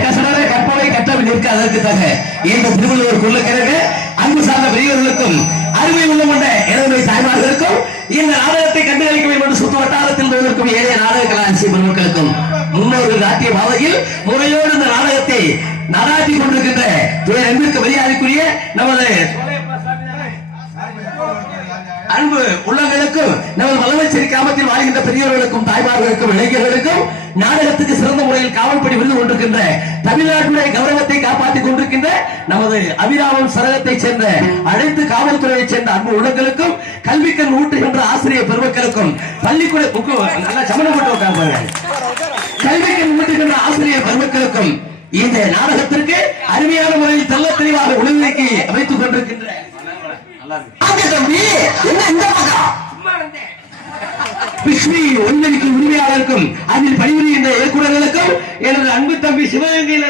கசடரை கற்பனை கட்டவில் நிற்க அதற்கு தக இந்த திருவள்ளுவர் கொள்ளுக்கிறது அன்பு சார்ந்த பெரியவர்களுக்கும் அருமை உள்ளம் கொண்ட இளமை தாய்மார்களுக்கும் இந்த நாடகத்தை கண்டுகளிக்க வேண்டும் என்று சுற்று வட்டாரத்தில் இருக்கும் ஏழை நாடக கலாச்சி பெருமக்களுக்கும் முன்னோரு நாட்டிய பாதையில் முறையோடு இந்த நாடகத்தை நடாத்தி கொண்டிருக்கின்ற அன்பிற்கு மரியாதைக்குரிய நமது அன்பு உள்ளங்களுக்கும் நமது வல்லவச்சேரி கிராமத்தில் வாழ்கின்ற பெரியவர்களுக்கும் தாய்மார்களுக்கும் இளைஞர்களுக்கும் நாடகத்துக்கு சிறந்த முறையில் காவல்படி விருது கொண்டிருக்கின்ற தமிழ்நாட்டுடைய கௌரவத்தை காப்பாற்றிக் கொண்டிருக்கின்ற நமது அபிராமம் சரகத்தை சேர்ந்த அனைத்து காவல்துறையை சேர்ந்த அன்பு உள்ளங்களுக்கும் கல்விக்கண் ஊட்டுகின்ற ஆசிரியர் பெருமக்களுக்கும் பள்ளிக்கூட கல்விக்கண் ஊட்டுகின்ற ஆசிரியர் பெருமக்களுக்கும் இந்த நாடகத்திற்கு அருமையான முறையில் தெல்ல தெளிவாக உணர்வுக்கு அமைத்துக் கொண்டிருக்கின்ற உரிமையாளருக்கும் அதில் பணிபுரிகின்ற இயக்குநர்களுக்கும் எனது அன்பு தம்பி சிவகங்கையில்